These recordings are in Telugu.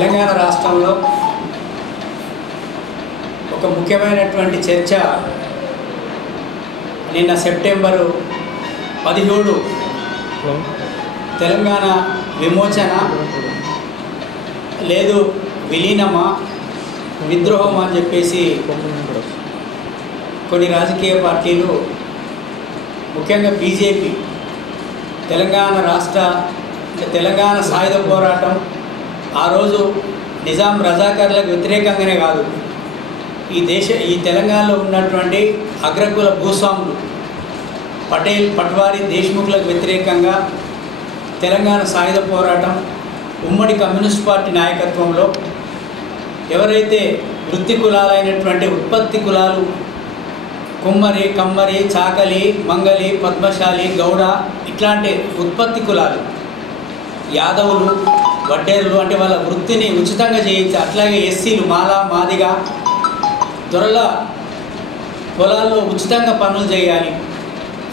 తెలంగాణ రాష్ట్రంలో ఒక ముఖ్యమైనటువంటి చర్చ నిన్న సెప్టెంబరు 17 తెలంగాణ విమోచన లేదు విలీనమా విద్రోహమా అని చెప్పేసి కొన్ని రాజకీయ పార్టీలు ముఖ్యంగా బీజేపీ తెలంగాణ సాయుధ పోరాటం ఆ రోజు నిజాం రజాకర్లకు వ్యతిరేకంగానే కాదు, ఈ తెలంగాణలో ఉన్నటువంటి అగ్రకుల భూస్వాములు పటేల్ పట్వారీ దేశ్ముఖ్లకు వ్యతిరేకంగా తెలంగాణ సాయుధ పోరాటం ఉమ్మడి కమ్యూనిస్ట్ పార్టీ నాయకత్వంలో ఎవరైతే వృత్తి కులాలైనటువంటి ఉత్పత్తి కులాలు కుమ్మరి, కమ్మరి, చాకలి, మంగలి, పద్మశాలి, గౌడ ఇట్లాంటి ఉత్పత్తి కులాలు, యాదవులు, వడ్డేరులు అంటే వాళ్ళ వృత్తిని ఉచితంగా చేయించి, అట్లాగే ఎస్సీలు మాల, మాదిగ దొరల పొలాల్లో ఉచితంగా పనులు చేయాలి,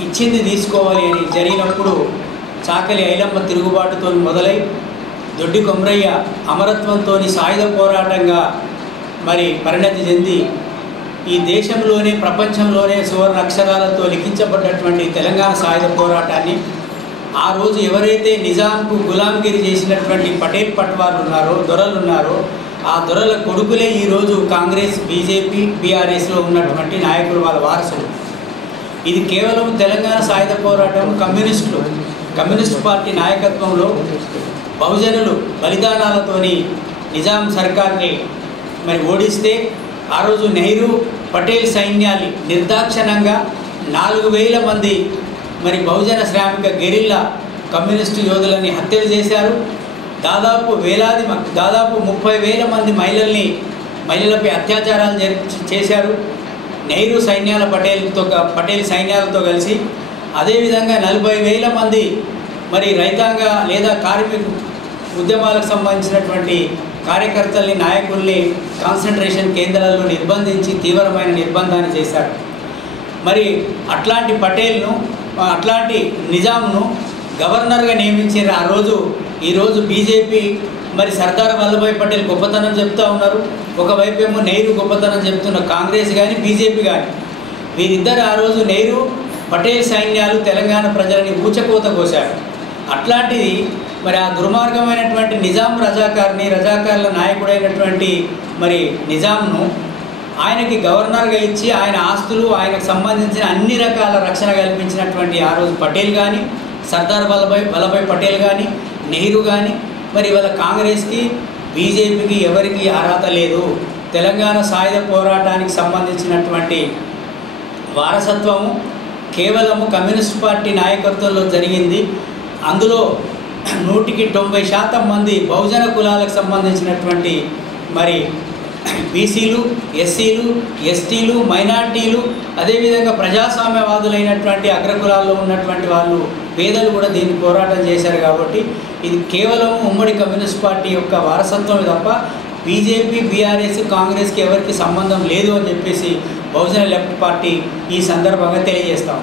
ఇచ్చింది తీసుకోవాలి అని జరిగినప్పుడు చాకలి ఐలమ్మ తిరుగుబాటుతో మొదలై దొడ్డి కొమరయ్య అమరత్వంతో సాయుధ పోరాటంగా పరిణతి చెంది ఈ దేశంలోనే ప్రపంచంలోనే సువర్ణ అక్షరాలతో లిఖించబడ్డటువంటి తెలంగాణ సాయుధ పోరాటాన్ని ఆ రోజు ఎవరైతే నిజాంకు గులాంగిరి చేసినటువంటి పటేల్ పట్వార్లు ఉన్నారో, దొరలు ఉన్నారో, ఆ దొరల కొడుకులే ఈరోజు కాంగ్రెస్, బీజేపీ, బీఆర్ఎస్లో ఉన్నటువంటి నాయకులు, వాళ్ళ వారసులు. ఇది కేవలం తెలంగాణ సాయుధ పోరాటం కమ్యూనిస్ట్ పార్టీ నాయకత్వంలో బహుజనులు బలిదానాలతోని నిజాం సర్కార్ని ఓడిస్తే ఆ రోజు నెహ్రూ పటేల్ సైన్యాన్ని నిర్దాక్షణంగా 4000 మంది బహుజన శ్రామిక గెరిల్లా కమ్యూనిస్టు యోధులని హత్యలు చేశారు. దాదాపు 30,000 మంది మహిళలపై అత్యాచారాలు చేశారు నెహ్రూ సైన్యాల పటేల్ సైన్యాలతో కలిసి. అదేవిధంగా 40,000 మంది రైతాంగ లేదా కార్మిక ఉద్యమాలకు సంబంధించినటువంటి కార్యకర్తల్ని, నాయకుల్ని కాన్సన్ట్రేషన్ కేంద్రాల్లో నిర్బంధించి తీవ్రమైన నిర్బంధాన్ని చేశారు. అట్లాంటి పటేల్ను, అట్లాంటి నిజాంను గవర్నర్గా నియమించారు ఆ రోజు. ఈరోజు బీజేపీ సర్దార్ వల్లభాయ్ పటేల్ గొప్పతనం చెప్తూ ఉన్నారు, ఒకవైపు ఏమో నెహ్రూ గొప్పతనం చెప్తున్న కాంగ్రెస్ కానీ బీజేపీ కానీ. వీరిద్దరు ఆ రోజు నెహ్రూ పటేల్ సైన్యాలు తెలంగాణ ప్రజలని ఊచకోత కోశారు. అట్లాంటిది ఆ దుర్మార్గమైనటువంటి నిజాం రజాకార్ల నాయకుడైనటువంటి నిజాంను ఆయనకి గవర్నర్గా ఇచ్చి ఆయన ఆస్తులు, ఆయనకు సంబంధించిన అన్ని రకాల రక్షణ కల్పించినటువంటి ఆ రోజు పటేల్ కానీ, సర్దార్ వల్లభాయ్ పటేల్ కానీ, నెహ్రూ కానీ వాళ్ళ కాంగ్రెస్కి, బీజేపీకి ఎవరికి అర్హత లేదు. తెలంగాణ సాయుధ పోరాటానికి సంబంధించినటువంటి వారసత్వము కేవలము కమ్యూనిస్ట్ పార్టీ నాయకత్వంలో జరిగింది. అందులో 100% మంది బహుజన కులాలకు సంబంధించినటువంటి బీసీలు, ఎస్సీలు, ఎస్టీలు, మైనార్టీలు, అదేవిధంగా ప్రజాస్వామ్యవాదులైనటువంటి అగ్రకులాల్లో ఉన్నటువంటి వాళ్ళు, పేదలు కూడా దీన్ని పోరాటం చేశారు. కాబట్టి ఇది కేవలం ఉమ్మడి కమ్యూనిస్ట్ పార్టీ యొక్క వారసత్వం తప్ప బీజేపీ, బీఆర్ఎస్, కాంగ్రెస్కి ఎవరికి సంబంధం లేదు అని చెప్పేసి బహుజన లెఫ్ట్ పార్టీ ఈ సందర్భంగా తెలియజేస్తాం.